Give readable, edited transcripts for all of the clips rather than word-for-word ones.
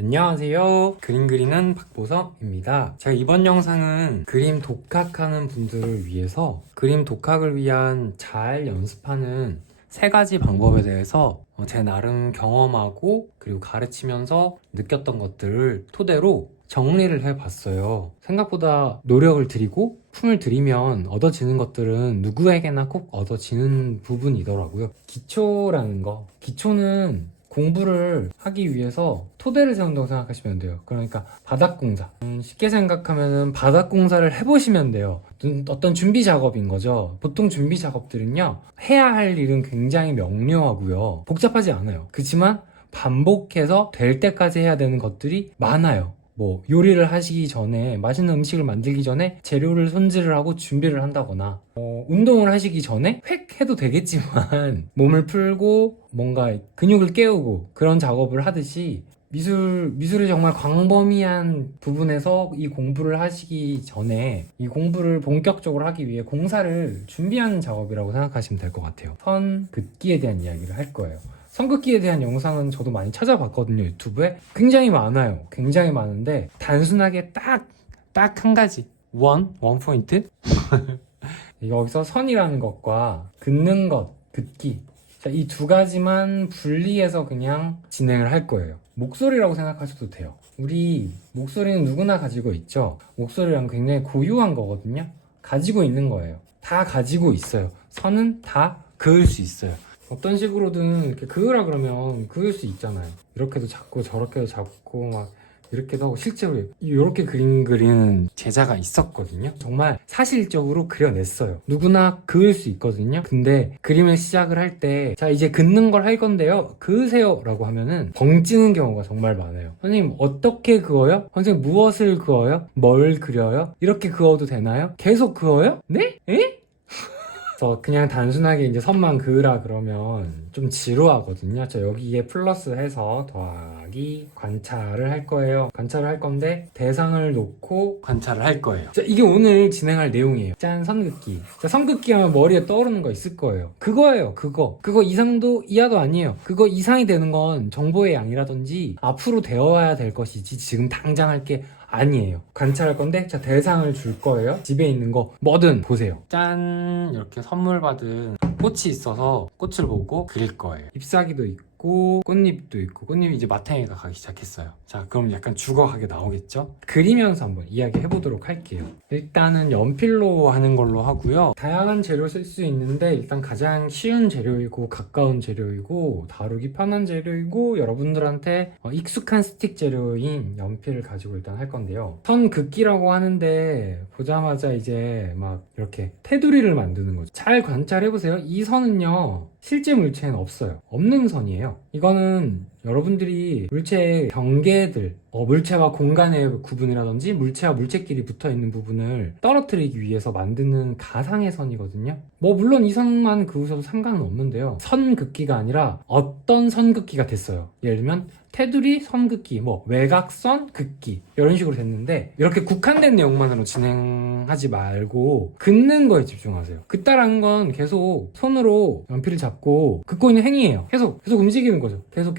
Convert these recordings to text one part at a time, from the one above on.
안녕하세요. 그림 그리는 박보성입니다. 제가 이번 영상은 그림 독학하는 분들을 위해서 그림 독학을 위한 잘 연습하는 3가지 방법에 대해서 제 나름 경험하고 그리고 가르치면서 느꼈던 것들을 토대로 정리를 해봤어요. 생각보다 노력을 들이고 품을 들이면 얻어지는 것들은 누구에게나 꼭 얻어지는 부분이더라고요. 기초라는 거. 기초는 공부를 하기 위해서 토대를 세운다고 생각하시면 돼요. 그러니까 바닥공사. 쉽게 생각하면 바닥공사를 해보시면 돼요. 어떤 준비 작업인 거죠. 보통 준비 작업들은요, 해야 할 일은 굉장히 명료하고요. 복잡하지 않아요. 그렇지만 반복해서 될 때까지 해야 되는 것들이 많아요. 요리를 하시기 전에, 맛있는 음식을 만들기 전에 재료를 손질을 하고 준비를 한다거나, 운동을 하시기 전에 획 해도 되겠지만 몸을 풀고 뭔가 근육을 깨우고 그런 작업을 하듯이 미술이 정말 광범위한 부분에서 이 공부를 하시기 전에 이 공부를 본격적으로 하기 위해 공사를 준비하는 작업이라고 생각하시면 될 것 같아요. 선 긋기에 대한 이야기를 할 거예요. 선긋기에 대한 영상은 저도 많이 찾아봤거든요. 유튜브에 굉장히 많아요. 굉장히 많은데 단순하게 딱 한 가지 원 포인트 여기서 선이라는 것과 긋는 것, 긋기, 이 2가지만 분리해서 그냥 진행을 할 거예요. 목소리라고 생각하셔도 돼요. 우리 목소리는 누구나 가지고 있죠. 목소리랑 굉장히 고유한 거거든요. 가지고 있는 거예요. 다 가지고 있어요. 선은 다 그을 수 있어요. 어떤 식으로든 이렇게 그으라 그러면 그을 수 있잖아요. 이렇게도 잡고 저렇게도 잡고 막 이렇게도 하고, 실제로 이렇게 그림 그리는 제자가 있었거든요. 정말 사실적으로 그려냈어요. 누구나 그을 수 있거든요. 근데 그림을 시작을 할 때, 자 이제 긋는 걸 할 건데요, 그으세요 라고 하면은 벙찌는 경우가 정말 많아요. 선생님 어떻게 그어요? 선생님 무엇을 그어요? 뭘 그려요? 이렇게 그어도 되나요? 계속 그어요? 네? 에? 그래서 그냥 단순하게 이제 선만 그으라 그러면 좀 지루하거든요. 저 여기에 플러스 해서 더하기 관찰을 할 거예요. 관찰을 할 건데 대상을 놓고 관찰을 할 거예요. 자, 이게 오늘 진행할 내용이에요. 짠, 선긋기. 자, 선긋기 하면 머리에 떠오르는 거 있을 거예요. 그거예요, 그거. 그거 이상도 이하도 아니에요. 그거 이상이 되는 건 정보의 양이라든지 앞으로 되어야 될 것이지 지금 당장 할 게 아니에요. 관찰할 건데, 자, 대상을 줄 거예요. 집에 있는 거 뭐든 보세요. 짠, 이렇게 선물 받은 꽃이 있어서 꽃을 보고 그릴 거예요. 잎사귀도 있고 꽃잎도 있고, 꽃잎이 이제 마탱이가 가기 시작했어요. 자, 그럼 약간 죽어가게 나오겠죠? 그리면서 한번 이야기 해보도록 할게요. 일단은 연필로 하는 걸로 하고요. 다양한 재료 쓸 수 있는데 일단 가장 쉬운 재료이고 가까운 재료이고 다루기 편한 재료이고 여러분들한테 익숙한 스틱 재료인 연필을 가지고 일단 할 건데요. 선 긋기라고 하는데 보자마자 이제 막 이렇게 테두리를 만드는 거죠. 잘 관찰해보세요. 이 선은요, 실제 물체는 없어요. 없는 선이에요. 이거는 여러분들이 물체의 경계들, 물체와 공간의 구분이라든지 물체와 물체끼리 붙어있는 부분을 떨어뜨리기 위해서 만드는 가상의 선이거든요. 물론 이 선만 그으셔도 상관은 없는데요. 선 긋기가 아니라 어떤 선 긋기가 됐어요. 예를 들면 테두리 선 긋기, 외곽선 긋기, 이런 식으로 됐는데, 이렇게 국한된 내용만으로 진행하지 말고 긋는 거에 집중하세요. 긋다라는 건 계속 손으로 연필을 잡고 긋고 있는 행위예요. 계속 움직이는 거죠. 계속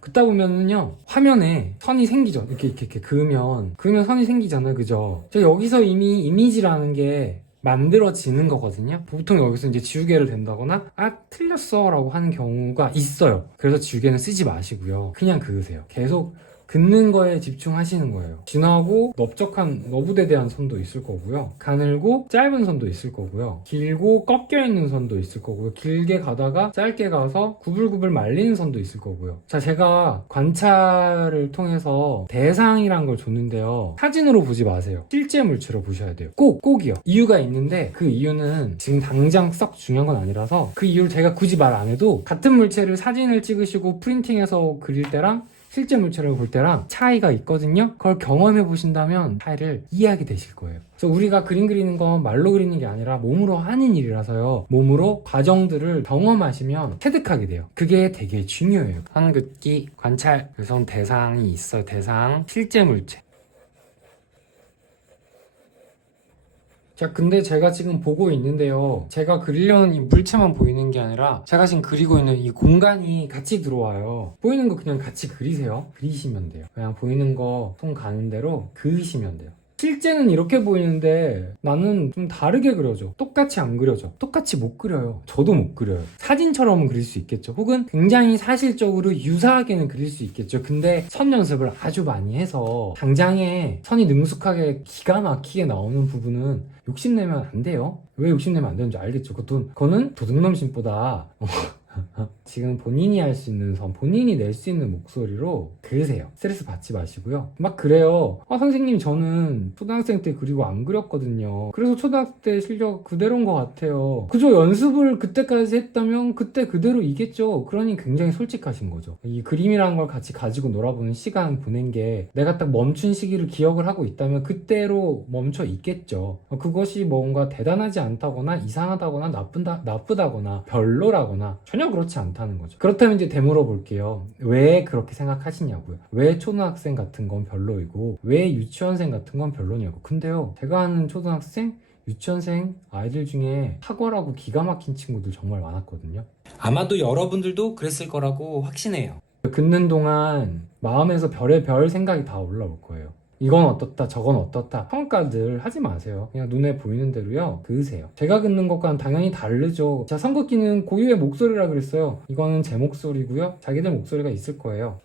긋다 보면은요, 화면에 선이 생기죠. 이렇게 그으면 선이 생기잖아요. 그죠? 저 여기서 이미 이미지라는 게 만들어지는 거거든요. 보통 여기서 이제 지우개를 댄다거나 틀렸어 라고 하는 경우가 있어요. 그래서 지우개는 쓰지 마시고요, 그냥 그으세요. 계속 긋는 거에 집중하시는 거예요. 진하고 넓적한 너부대대한 선도 있을 거고요, 가늘고 짧은 선도 있을 거고요, 길고 꺾여 있는 선도 있을 거고요, 길게 가다가 짧게 가서 구불구불 말리는 선도 있을 거고요. 자, 제가 관찰을 통해서 대상이란 걸 줬는데요, 사진으로 보지 마세요. 실제 물체로 보셔야 돼요. 꼭이요. 이유가 있는데, 그 이유는 지금 당장 썩 중요한 건 아니라서 그 이유를 제가 굳이 말 안 해도, 같은 물체를 사진을 찍으시고 프린팅해서 그릴 때랑 실제 물체를 볼 때랑 차이가 있거든요. 그걸 경험해 보신다면 차이를 이해하게 되실 거예요. 그래서 우리가 그림 그리는 건 말로 그리는 게 아니라 몸으로 하는 일이라서요, 몸으로 과정들을 경험하시면 체득하게 돼요. 그게 되게 중요해요. 선 긋기, 관찰, 그래서 대상이 있어요. 대상, 실제 물체. 자, 근데 제가 지금 보고 있는데요. 제가 그리려는 이 물체만 보이는 게 아니라 제가 지금 그리고 있는 이 공간이 같이 들어와요. 보이는 거 그냥 같이 그리세요. 그리시면 돼요. 그냥 보이는 거 손 가는 대로 그리시면 돼요. 실제는 이렇게 보이는데 나는 좀 다르게 그려져. 똑같이 안 그려져. 똑같이 못 그려요. 저도 못 그려요. 사진처럼은 그릴 수 있겠죠. 혹은 굉장히 사실적으로 유사하게는 그릴 수 있겠죠. 근데 선 연습을 아주 많이 해서 당장에 선이 능숙하게 기가 막히게 나오는 부분은 욕심내면 안 돼요. 왜 욕심내면 안 되는지 알겠죠. 그거는 도둑놈 심보다 지금 본인이 할 수 있는 선, 본인이 낼 수 있는 목소리로 그리세요. 스트레스 받지 마시고요. 막 그래요. 선생님 저는 초등학생 때 그리고 안 그렸거든요. 그래서 초등학생 때 실력 그대로인 것 같아요. 그저 연습을 그때까지 했다면 그때 그대로 이겠죠. 그러니 굉장히 솔직하신 거죠. 이 그림이라는 걸 같이 가지고 놀아보는 시간 보낸 게 내가 딱 멈춘 시기를 기억을 하고 있다면 그때로 멈춰 있겠죠. 그것이 뭔가 대단하지 않다거나 이상하다거나 나쁘다거나 별로라거나 전혀 그렇지 않다는 거죠. 그렇다면 이제 되물어 볼게요. 왜 그렇게 생각하시냐고요. 왜 초등학생 같은 건 별로이고 왜 유치원생 같은 건 별로냐고. 근데요, 제가 아는 초등학생, 유치원생 아이들 중에 탁월하고 기가 막힌 친구들 정말 많았거든요. 아마도 여러분들도 그랬을 거라고 확신해요. 긋는 동안 마음에서 별의 별 생각이 다 올라올 거예요. 이건 어떻다 저건 어떻다 평가들 하지 마세요. 그냥 눈에 보이는 대로요 그으세요. 제가 긋는 것과는 당연히 다르죠. 자, 선긋기는 고유의 목소리라 그랬어요. 이거는 제 목소리고요. 자기들 목소리가 있을 거예요.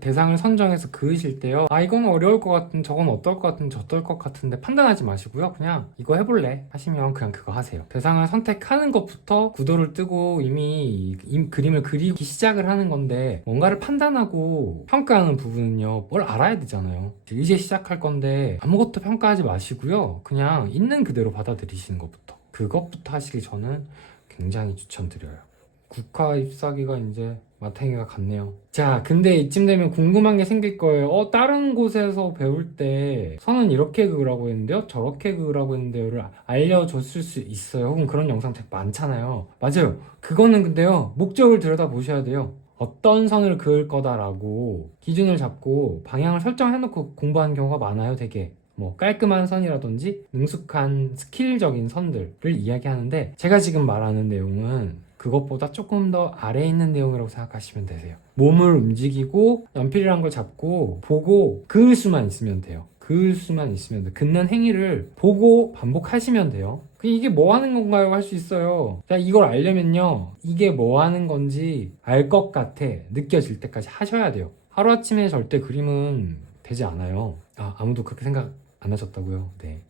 대상을 선정해서 그으실 때요, 이건 어려울 것 같은, 저건 어떨 것 같은, 저떨 것 같은데 판단하지 마시고요. 그냥 이거 해볼래 하시면 그냥 그거 하세요. 대상을 선택하는 것부터 구도를 뜨고 이미 그림을 그리기 시작을 하는 건데, 뭔가를 판단하고 평가하는 부분은요 뭘 알아야 되잖아요. 이제 시작할 건데 아무것도 평가하지 마시고요. 그냥 있는 그대로 받아들이시는 그것부터 하시길 저는 굉장히 추천드려요. 국화 잎사귀가 이제 마탱이가 같네요. 자, 근데 이쯤 되면 궁금한 게 생길 거예요. 다른 곳에서 배울 때 선은 이렇게 그으라고 했는데요, 저렇게 그으라고 했는데요를 알려줬을 수 있어요. 혹은 그런 영상 되게 많잖아요. 맞아요. 그거는 근데요, 목적을 들여다보셔야 돼요. 어떤 선을 그을 거다라고 기준을 잡고 방향을 설정해놓고 공부하는 경우가 많아요. 되게 뭐 깔끔한 선이라든지 능숙한 스킬적인 선들을 이야기하는데, 제가 지금 말하는 내용은 그것보다 조금 더 아래에 있는 내용이라고 생각하시면 되세요. 몸을 움직이고 연필이란 걸 잡고 보고 그을 수만 있으면 돼요. 그을 수만 있으면 돼요. 긋는 행위를 보고 반복하시면 돼요. 이게 뭐 하는 건가요? 할 수 있어요. 자, 이걸 알려면요, 이게 뭐 하는 건지 알 것 같아 느껴질 때까지 하셔야 돼요. 하루아침에 절대 그림은 되지 않아요. 아무도 그렇게 생각 안 하셨다고요? 네,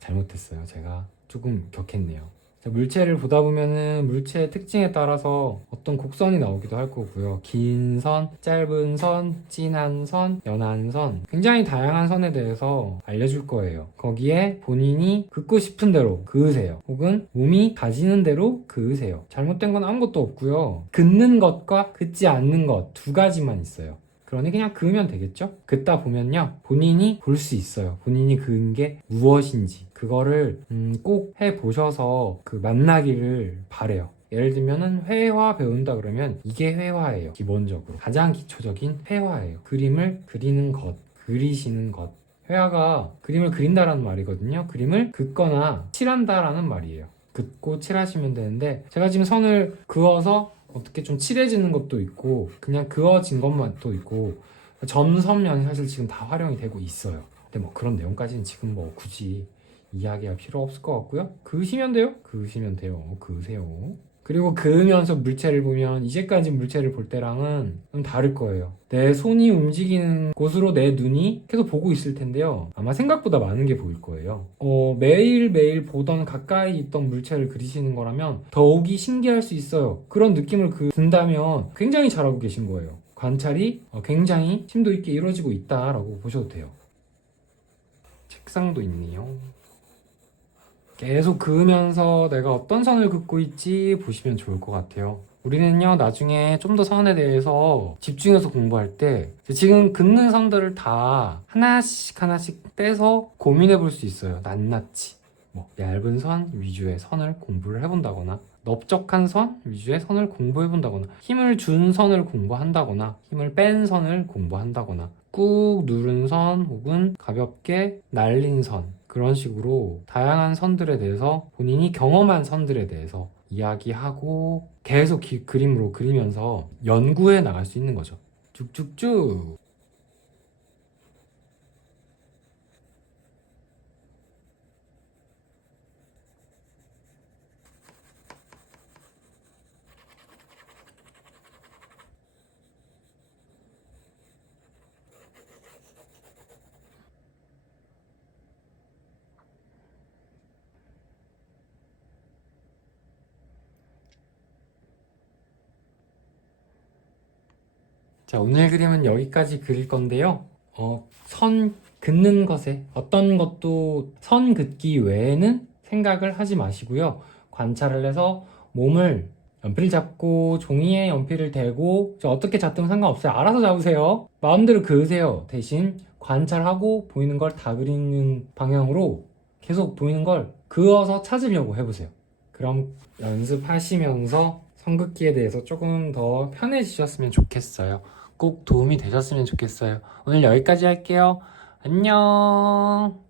잘못했어요. 제가 조금 격했네요. 물체를 보다 보면은 물체의 특징에 따라서 어떤 곡선이 나오기도 할 거고요. 긴 선, 짧은 선, 진한 선, 연한 선, 굉장히 다양한 선에 대해서 알려줄 거예요. 거기에 본인이 긋고 싶은 대로 그으세요. 혹은 몸이 가지는 대로 그으세요. 잘못된 건 아무것도 없고요. 긋는 것과 긋지 않는 것 두 가지만 있어요. 그러니 그냥 그으면 되겠죠? 긋다 보면요, 본인이 볼 수 있어요. 본인이 그은 게 무엇인지. 그거를 꼭 해보셔서 만나기를 바래요. 예를 들면은 회화 배운다 그러면 이게 회화예요. 기본적으로 가장 기초적인 회화예요. 그림을 그리는 것, 그리시는 것. 회화가 그림을 그린다라는 말이거든요. 그림을 긋거나 칠한다라는 말이에요. 긋고 칠하시면 되는데, 제가 지금 선을 그어서 어떻게 좀 칠해지는 것도 있고 그냥 그어진 것만 또 있고 점선면이 사실 지금 다 활용이 되고 있어요. 근데 뭐 그런 내용까지는 지금 뭐 굳이 이야기할 필요 없을 것 같고요. 그으시면 돼요. 그으시면 돼요. 그으세요. 그리고 그으면서 물체를 보면 이제까지 물체를 볼 때랑은 좀 다를 거예요. 내 손이 움직이는 곳으로 내 눈이 계속 보고 있을 텐데요, 아마 생각보다 많은 게 보일 거예요. 매일매일 보던 가까이 있던 물체를 그리시는 거라면 더욱이 신기할 수 있어요. 그런 느낌을 든다면 굉장히 잘하고 계신 거예요. 관찰이 굉장히 심도 있게 이루어지고 있다라고 보셔도 돼요. 책상도 있네요. 계속 그으면서 내가 어떤 선을 긋고 있지 보시면 좋을 것 같아요. 우리는요, 나중에 좀 더 선에 대해서 집중해서 공부할 때 지금 긋는 선들을 다 하나씩 떼서 고민해 볼 수 있어요. 낱낱이. 얇은 선 위주의 선을 공부를 해본다거나, 넓적한 선 위주의 선을 공부해본다거나, 힘을 준 선을 공부한다거나, 힘을 뺀 선을 공부한다거나, 꾹 누른 선 혹은 가볍게 날린 선, 그런 식으로 다양한 선들에 대해서 본인이 경험한 선들에 대해서 이야기하고 계속 그림으로 그리면서 연구해 나갈 수 있는 거죠. 쭉쭉쭉. 자, 오늘 그림은 여기까지 그릴 건데요. 선 긋는 것에 어떤 것도 선 긋기 외에는 생각을 하지 마시고요. 관찰을 해서 몸을 연필 잡고 종이에 연필을 대고 어떻게 잡든 상관없어요. 알아서 잡으세요. 마음대로 그으세요. 대신 관찰하고 보이는 걸 다 그리는 방향으로 계속 보이는 걸 그어서 찾으려고 해보세요. 그럼 연습하시면서 선긋기에 대해서 조금 더 편해지셨으면 좋겠어요. 꼭 도움이 되셨으면 좋겠어요. 오늘 여기까지 할게요. 안녕.